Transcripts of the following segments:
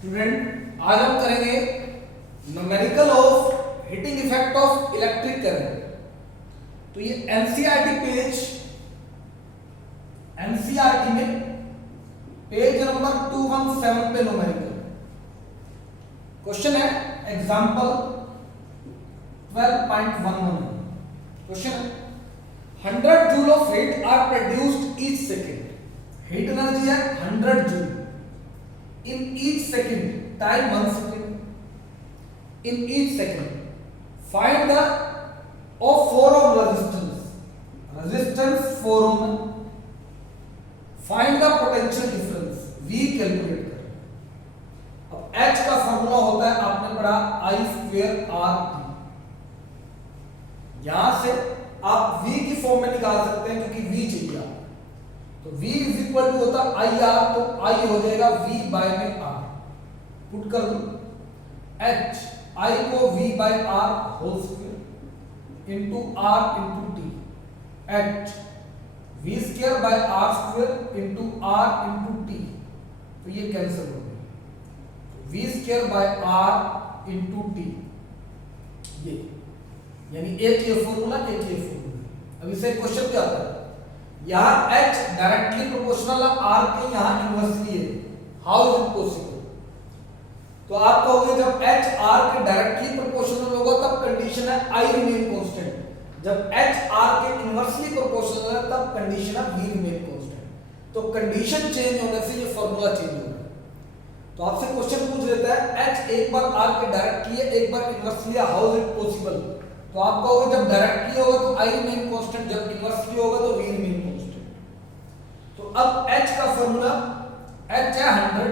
Student आज हम करेंगे numerical of heating effect of electric current. तो ये एनसीईआरटी में पेज नंबर 217 पे न्यूमेरिकल क्वेश्चन है। एग्जांपल 12.11 क्वेश्चन है 100 joule of heat are produced each second. Heat energy है 100 joule in each second, time 1 second in each second. Find the of 4 ohm resistance 4 ohm. Find the potential difference V calculate करें। अब H का formula होता है आपने पढ़ा I square R T। यहां से आप V की फॉर्म में निकाल सकते हैं क्योंकि V चाहिए आपको। तो V इज इक्वल टू होता है आई आर, तो I हो जाएगा V बाय में R। पुट कर दो H I को V by R whole square into R into T। H V square by R square into R into T। तो ये कैंसिल हो गया। V square by R into T, ये यानी एक ये फॉर्मूला एक ये फॉर्मूला। अब इसे क्वेश्चन क्या आता है, यहां H डायरेक्टली प्रोपोर्शनल है R के यहां इनवर्सली है। How is it possible? तो आप कहोगे जब H R के डायरेक्टली प्रोपोर्शनल होगा तब कंडीशन है I रिमेन कांस्टेंट। जब H R के इनवर्सली प्रोपोर्शनल है तब कंडीशन है V रिमेन कांस्टेंट। तो कंडीशन चेंज होने से ये फार्मूला चेंज होगा। तो आपसे क्वेश्चन पूछ लेता है H एक बार R के डायरेक्टली है एक बार इनवर्सली है, हाउ इज इट पॉसिबल? तो आप कहोगे जब डायरेक्टली होगा तो I रिमेन कांस्टेंट, जब इनवर्सली होगा तो V रिमेन कांस्टेंट। तो अब H का फार्मूला H है 100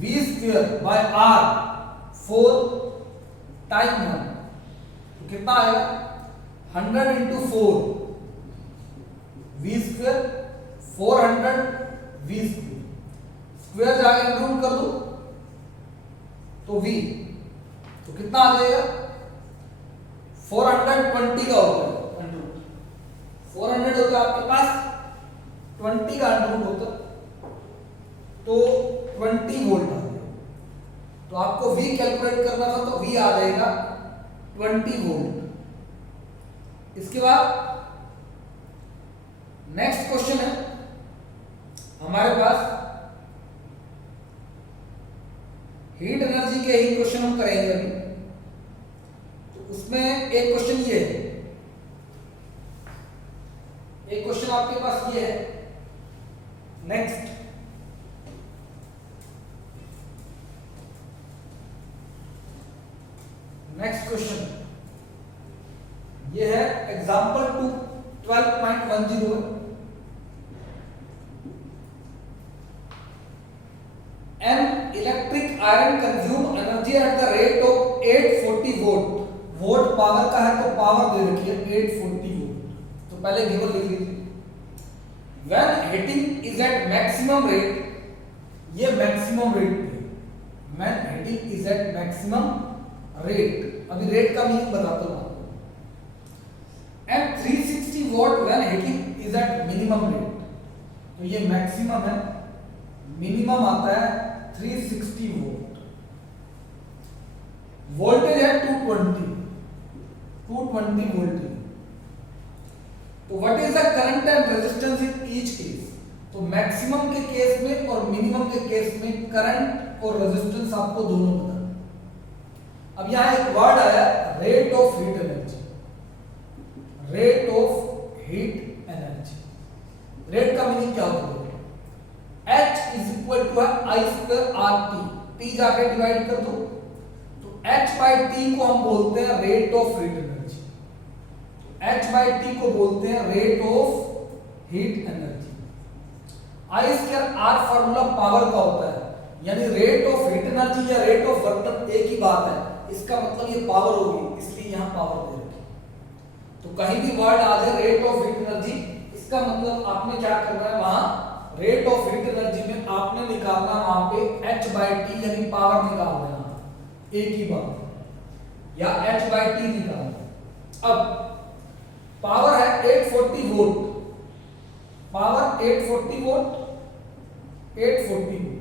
V square by R 4 time 1, तो कितना आएगा 100 into 4 V square 400 V square, square जाके रूट कर दो तो V, तो कितना आ जाएगा 420 का होता है अंडर 400 होता है आपके पास 20 का अंडर होता तो 20 वोल्ट आ जाएगा। तो आपको V कैलकुलेट करना था तो V आ जाएगा 20 वोल्ट। इसके बाद नेक्स्ट क्वेश्चन है हमारे पास हीट एनर्जी के ही क्वेश्चन हम करेंगे अभी। तो उसमें एक क्वेश्चन ये है, एक क्वेश्चन आपके पास ये है। नेक्स्ट क्वेश्चन ये है example 12.10 N electric iron consume energy at the rate of 840 volt. Volt power का है तो पावर दे रखी है 840 वोल्ट। तो पहले गिवन लिख लीजिए। When heating is at maximum rate, ये मैक्सिमम रेट है। When heating is at maximum rate, अभी रेट का मीनिंग बताता हूं आपको। And 360 volt when heating is at minimum rate, तो ये मैक्सिमम है, मिनिमम आता है 360 वोल्ट। वोल्टेज है 220 वोल्टेज। तो what is the current and resistance in each case? तो मैक्सिमम के केस में और मिनिमम के केस में करंट और रेजिस्टेंस आपको दोनों पता। अब यहां एक वर्ड आया rate of heat energy. Rate of heat energy, rate का मीनिंग क्या होता है? H is equal to I square R T। T जाके डिवाइड कर दो तो H बाय T को हम बोलते हैं rate of heat energy. H by T को बोलते हैं rate of heat energy. I square R formula power का होता है, यानी रेट ऑफ हीट एनर्जी या रेट ऑफ वर्क एक ही बात है। इसका मतलब ये पावर होगी, इसलिए यहां पावर दे रखी। तो कहीं भी वर्ड आ जाए रेट ऑफ हीट एनर्जी, इसका मतलब आपने क्या करना है, वहां रेट ऑफ हीट एनर्जी में आपने निकालना वहां पे H बाय T यानी पावर निकाल देना, एक ही बात, या H बाय T निकालना। अब पावर है 840 volt, power 840 volt 840 volt.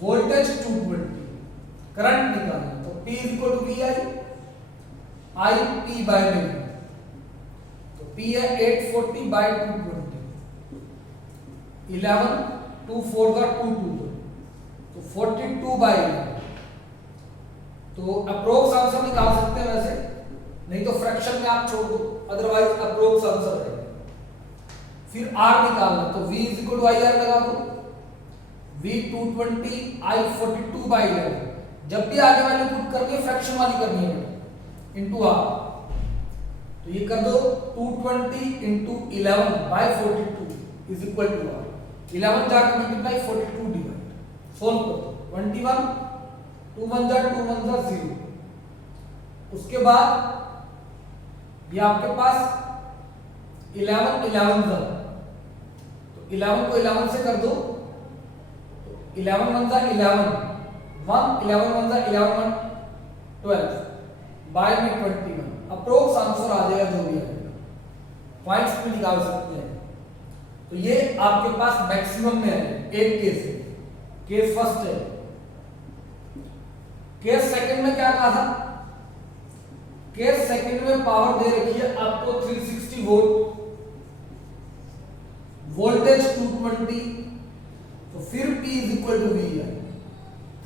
Voltage 220, current निकालना, तो P is equal to VI, I P by V, तो P है 840 बाय 220, 11 2 4 का 2 2, तो 42 बाय 11, तो अप्रोक्स आंसर निकाल सकते हैं वैसे, नहीं तो फ्रैक्शन में आप छोड़ दो, अदरवाइज अप्रोक्स आंसर है। फिर R निकालना, तो V is equal to IR लगा दो, V 220 I 42 बाय 11, जब भी आगे वाली पुट करनी है फ्रैक्शन वाली करनी है इनटू R, तो ये कर दो 220 into 11 by 42 is equal to R, 11 जाकर मल्टीप्लाई 42 डिवाइड, सोल्व कर दो 21 2 1 जा 2 1 जा 0, उसके बाद ये आपके पास 11 11 जा, तो 11 को 11 से कर दो, तो 11 1 जा 11 1 11 1 जा 11 1 12 बाय में 21, अप्रोक्स आंसर आ जाएगा जो भी आएगा, पॉइंट्स भी निकाल सकते हैं। तो ये आपके पास मैक्सिमम में है, एक केस है, केस फर्स्ट है। केस सेकंड में क्या कहा था, केस सेकंड में पावर दे रखी है आपको 360 वोल्ट, वोल्टेज 220, तो फिर P is equal to V है,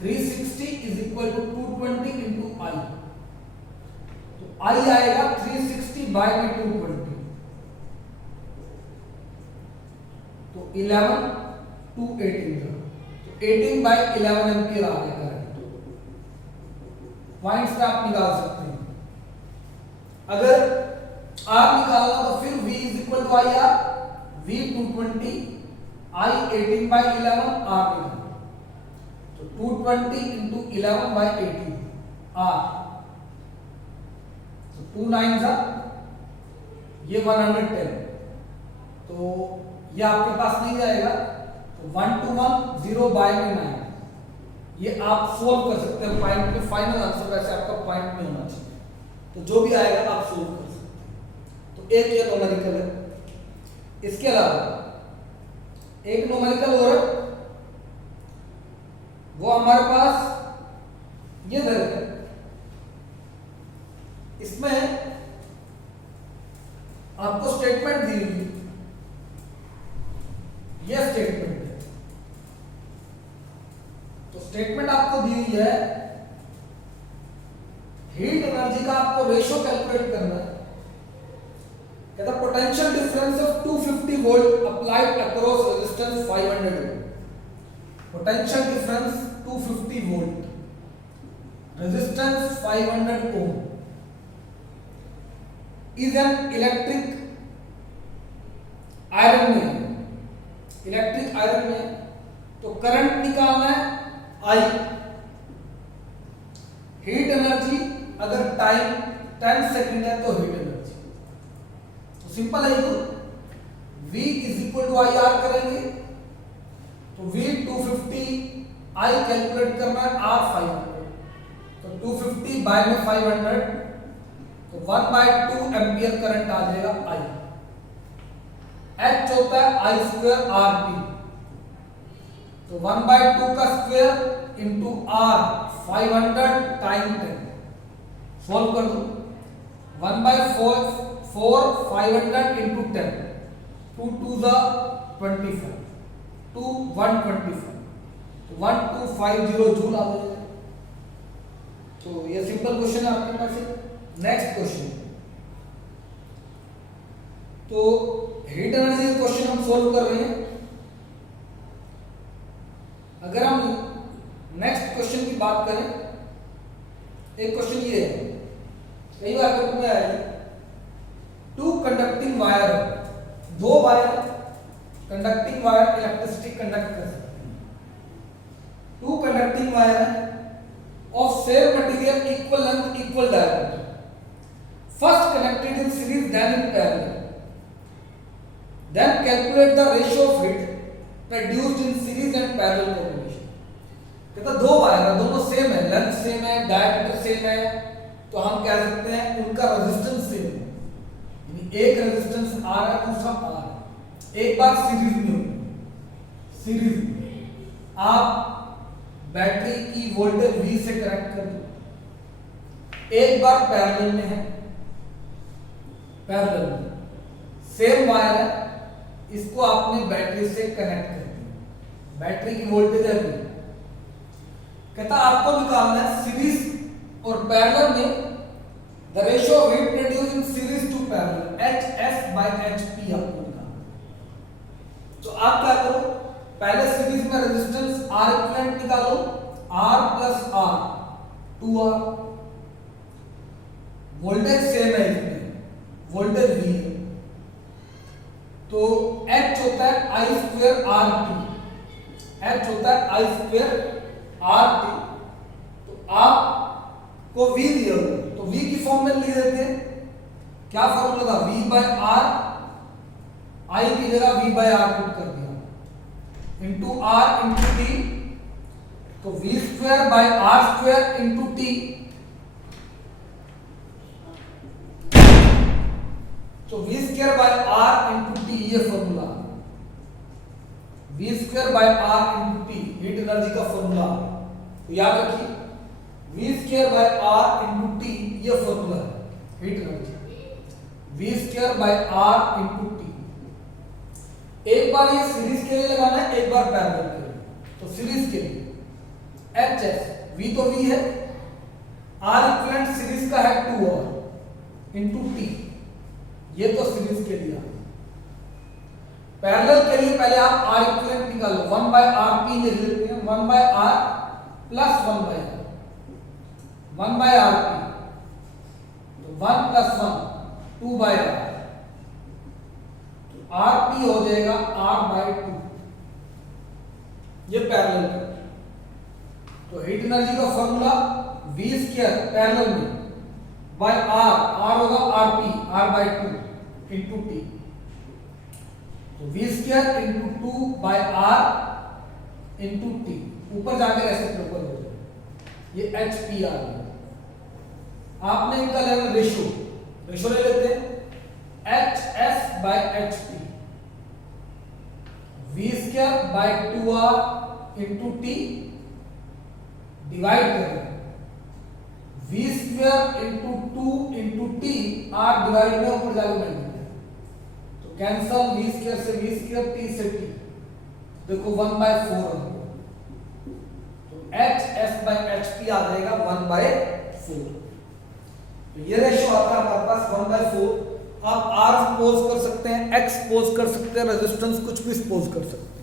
360 is equal to 220 into I, तो I आएगा 360 बाय में 220, तो 11 2 18 का, तो 18 बाय 11 एम्पियर आ गया करंट, पॉइंट्स पे आप निकाल सकते हैं। अगर R निकालना तो फिर V is equal to IR, V 220 I 18 by 11 R निकालना, तो 220 इंटू 11 बाय 18 R, तो 2 9 था ये 110, तो ये आपके पास नहीं जाएगा, तो 1 2 1 0 बाय में 9, ये आप सोल्व कर सकते हैं पॉइंट में, फाइनल आंसर वैसे आपका पॉइंट में होना चाहिए, तो जो भी आएगा आप सोल्व कर सकते हैं। तो एक ये न्यूमेरिकल है, इसके अलावा एक न्यूमेरिकल और है, वो हमारे पास ये दर्ज है, इसमें आपको स्टेटमेंट दी हुई है, ये स्टेटमेंट है, तो स्टेटमेंट आपको दी हुई है, हीट एनर्जी का आपको रेशियो कैलकुलेट करना है, कहता potential difference of 250 volt applied across resistance 500 ohm, potential difference 250 volt, resistance 500 ohm, is an electric iron में, इलेक्ट्रिक आयरन में, तो करंट निकालना है I, हीट एनर्जी अगर टाइम 10 सेकंड है तो हीट एनर्जी, तो सिंपल है, तो V is equal to IR करेंगे, तो V 250 I कैलकुलेट करना है R 500, तो 250 बाय में 500, तो 1/2 एम्पियर करंट आ जाएगा I, H होता है I स्क्वायर RP, तो 1/2 का square into R 500 time 10, solve कर दो, 1/4 500 इंटू 10, 2 2 जा 25, 2 125, तो 1250 जूल आ जाएगा। तो ये सिंपल क्वेश्चन है आपके पास। नेक्स्ट क्वेश्चन, तो हीट एनर्जी क्वेश्चन हम सोल्व कर रहे हैं। अगर हम नेक्स्ट क्वेश्चन की बात करें, एक क्वेश्चन ये है, कई बार पेपर में आया, टू कंडक्टिंग वायर, दो wire conducting wire electricity conduct कर सकते हैं, two conducting wire of same material equal length equal diameter, first connected in series then in parallel, then calculate the ratio of heat produced in series and parallel combination। कहता दो wire है, दोनों same है, length same है, diameter same है, तो हम कह सकते हैं उनका रेजिस्टेंस सेम है, यानी एक रेजिस्टेंस R है, दूसरा R है, एक बार सीरीज में हो, सीरीज में आप बैटरी की वोल्टेज V से कनेक्ट कर दो। एक बार पैरेलल में है, पैरेलल में सेम वायर है, इसको आपने बैटरी से कनेक्ट कर दिया। बैटरी की वोल्टेज है V। कहता आपको निकालना है सीरीज और पैरेलल में the ratio of heat produced in series to parallel HS/HP आपको निकालना। तो आप क्या करो, पहले सीरीज में रेजिस्टेंस R इक्विवेलेंट निकालो, R plus R 2R। Voltage same है, इसमें वोल्टेज V है, तो H होता है I स्क्वायर RT, H होता है I स्क्वायर RT। तो आपको V दिया हुआ, तो V की फॉर्म में लिख देते हैं। क्या फॉर्मूला था, V बाय R, I की जगह V बाय R पुट कर दिया, इंटू R इंटू T। तो V square by R square into T। तो V square by R into T, ये formula V square by R into T heat energy का formula. तो याद रखिए V square by R into T ये formula है heat energy, V square by R into T। एक बार ये series के लिए लगाना है, एक बार पैरेलल के लिए। तो सीरीज के लिए HS, V तो V है, R इक्विवेलेंट सीरीज का है 2R इंटू T, ये तो सीरीज के लिए। पैरेलल के लिए पहले आप R इक्विवेलेंट निकालो, 1 बाय RP लिख लेते हैं, 1 by R plus 1 by R, 1 by RP, तो 1 प्लस 1 2 बाय R, तो RP हो जाएगा R बाय 2, ये पैरेलल है। तो हीट एनर्जी का फॉर्मूला V स्क्वायर पैरेलल में बाय R, R होगा RP, R by 2 into T। तो V square into 2 by R into T, ऊपर जाकर ऐसे प्रॉपर हो जाए, ये HPR है। आपने इनका लेना रेशियो, रेशियो ले लेते हैं HS by HP, V square by 2R into T divide करें V square into 2 into T, R divide में ऊपर जाकर मिल जाएगा, तो कैंसल V स्क्वायर से V स्क्वायर, T से T, देखो 1 बाय 4 हो, तो HS बाय HP आ जाएगा 1 बाय 4। तो ये रेशियो आता है हमारे पास 1 बाय 4। आप R सपोज कर सकते हैं, X सपोज कर सकते हैं, रेजिस्टेंस कुछ भी सपोज कर सकते हैं।